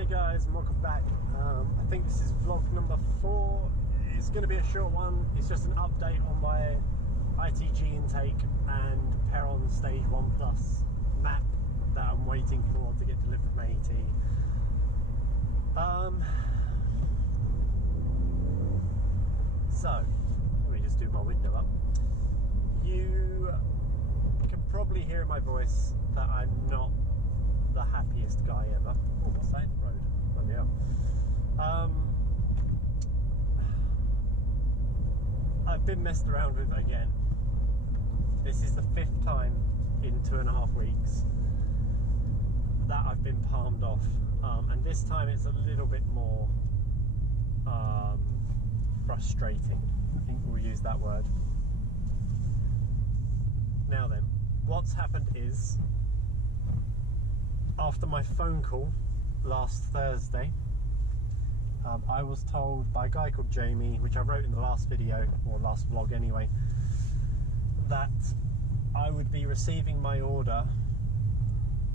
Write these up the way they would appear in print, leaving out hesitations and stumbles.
Hey guys, and welcome back. I think this is vlog number 4. It's going to be a short one. It's just an update on my ITG intake and Perron Stage 1 Plus map that I'm waiting for to get delivered from AET. So, let me just do my window up. You can probably hear in my voice that I'm not the happiest guy ever. Oh, what's that in the road? Bloody hell. I've been messed around with again. This is the 5th time in 2.5 weeks that I've been palmed off, and this time it's a little bit more frustrating. I think we'll use that word. Now then, what's happened is, after my phone call last Thursday, I was told by a guy called Jamie, which I wrote in the last video, or last vlog anyway, that I would be receiving my order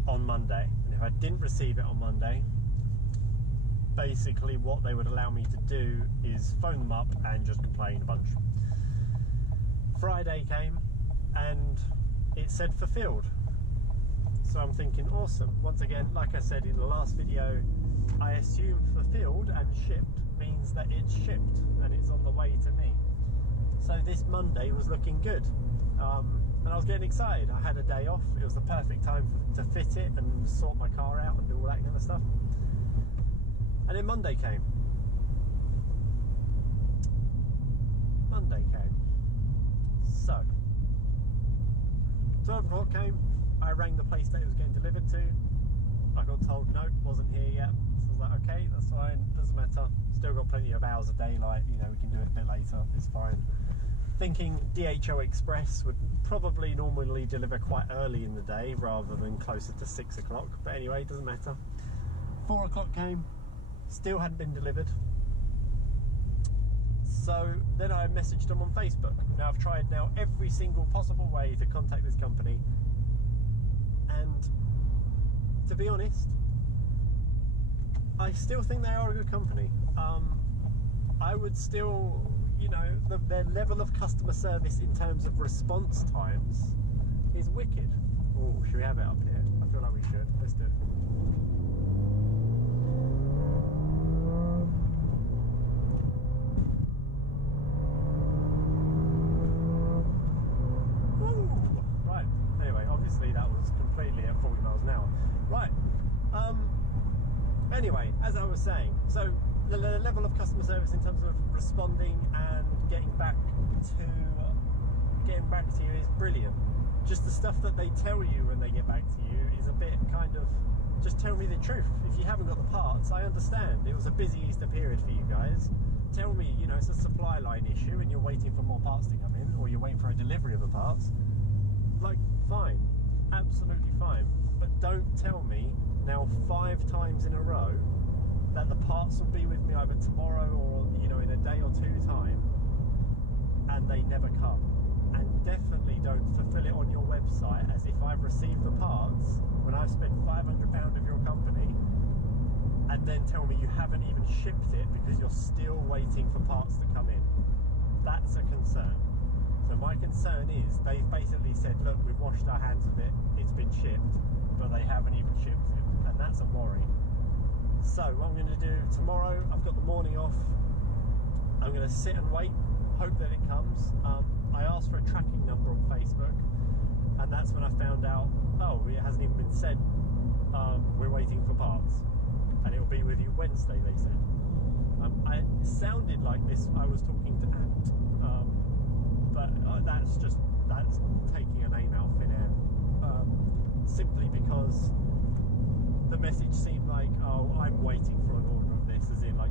on Monday. And if I didn't receive it on Monday, basically what they would allow me to do is phone them up and just complain a bunch. Friday came and it said fulfilled. So I'm thinking, awesome. Once again, like I said in the last video, I assume fulfilled and shipped means that it's shipped and it's on the way to me. So this Monday was looking good, and I was getting excited. I had a day off. It was the perfect time to fit it and sort my car out and do all that kind of stuff. And then Monday came. So 12 o'clock came. I rang the place that it was getting delivered to. I got told no, it wasn't here yet. So I was like, okay, that's fine, doesn't matter. Still got plenty of hours of daylight, you know, we can do it a bit later, it's fine. Thinking DHL Express would probably normally deliver quite early in the day rather than closer to 6 o'clock. But anyway, it doesn't matter. 4 o'clock came, still hadn't been delivered. So then I messaged them on Facebook. Now I've tried now every single possible way to contact this company, and to be honest, I still think they are a good company. I would still, you know, their level of customer service in terms of response times is wicked. Oh, should we have it up here? I feel like we should. Let's do it. Anyway, as I was saying, so the level of customer service in terms of responding and getting back to you is brilliant. Just the stuff that they tell you when they get back to you is a bit kind of, just tell me the truth. If you haven't got the parts, I understand. It was a busy Easter period for you guys. Tell me, you know, it's a supply line issue and you're waiting for more parts to come in, or you're waiting for a delivery of the parts. Like, fine, absolutely fine. But don't tell me now 5 times in a row that the parts will be with me either tomorrow or, you know, in a day or 2 time, and they never come. And definitely don't fulfill it on your website as if I've received the parts when I've spent £500 of your company, and then tell me you haven't even shipped it because you're still waiting for parts to come in. That's a concern. So my concern is they've basically said, look, we've washed our hands of it, it's been shipped, but they haven't even shipped it, and that's a worry. So what I'm going to do tomorrow, I've got the morning off, I'm going to sit and wait, hope that it comes. I asked for a tracking number on Facebook, and that's when I found out, oh, it hasn't even been sent, we're waiting for parts, and it'll be with you Wednesday, they said. It sounded like this, I was talking to Ant, but that's taking a name out of thin air, simply because the message seemed like, oh, I'm waiting for an order of this, as in I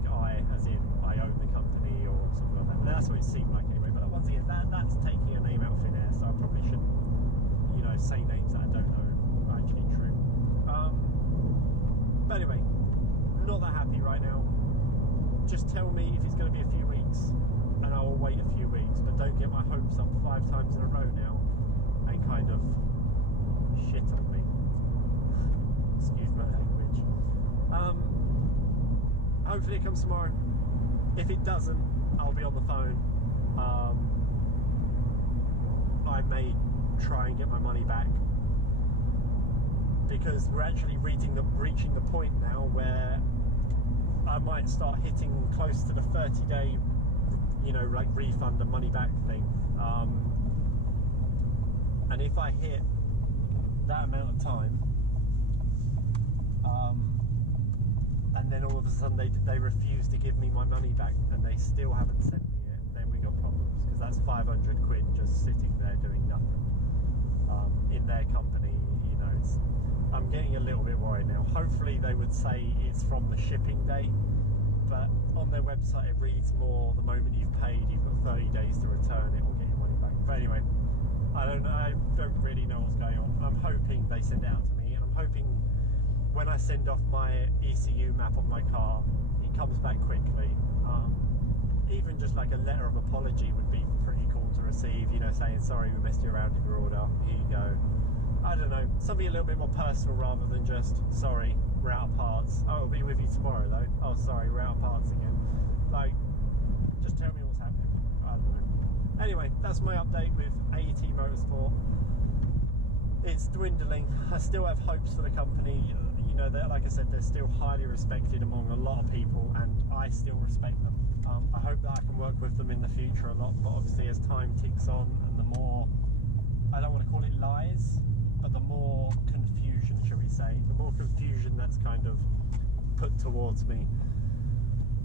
own the company or something like that. That's what it seemed like anyway. But once again, that's taking a name out of thin air, so I probably shouldn't, you know, say names that I don't know are actually true. But anyway, not that happy right now. Just tell me if it's going to be a few weeks, and I will wait a few weeks, but don't get my hopes up 5 times in a row now and kind of shit on me. Excuse my language. hopefully it comes tomorrow. If it doesn't, I'll be on the phone. I may try and get my money back, because we're actually reaching the point now where I might start hitting close to the 30-day, you know, like refund and money back thing. And if I hit that amount of time, and then all of a sudden they refuse to give me my money back and they still haven't sent me it, then we got problems, because that's 500 quid just sitting there doing nothing in their company. You know, I'm getting a little bit worried now. Hopefully they would say it's from the shipping date, but on their website it reads more the moment you've paid, you've got 30 days to return it or get your money back. But anyway, I don't really know what's going on. I'm hoping they send it out to me, and I'm hoping when I send off my ECU map on my car, it comes back quickly. Even just like a letter of apology would be pretty cool to receive, you know, saying sorry we messed you around in your order, here you go. I don't know, something a little bit more personal rather than just sorry, we're out of parts. Oh, it'll be with you tomorrow though. Oh, sorry, we're out of parts again. Like, just tell me what's happening. I don't know. Anyway, that's my update with AET Motorsport. It's dwindling. I still have hopes for the company. You know, like I said, they're still highly respected among a lot of people, and I still respect them. I hope that I can work with them in the future a lot, but obviously as time ticks on, and the more, I don't want to call it lies, but the more confusion, shall we say, the more confusion that's kind of put towards me,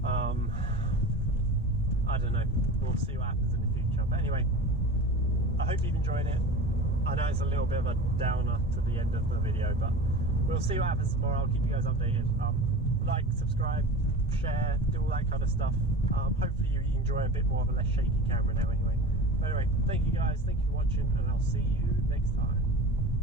I don't know, we'll see what happens in the future. But anyway, I hope you've enjoyed it. I know it's a little bit of a downer to the end of the video, but we'll see what happens tomorrow. I'll keep you guys updated. Like, subscribe, share, do all that kind of stuff. Hopefully you enjoy a bit more of a less shaky camera now anyway. But anyway, thank you guys, thank you for watching, and I'll see you next time.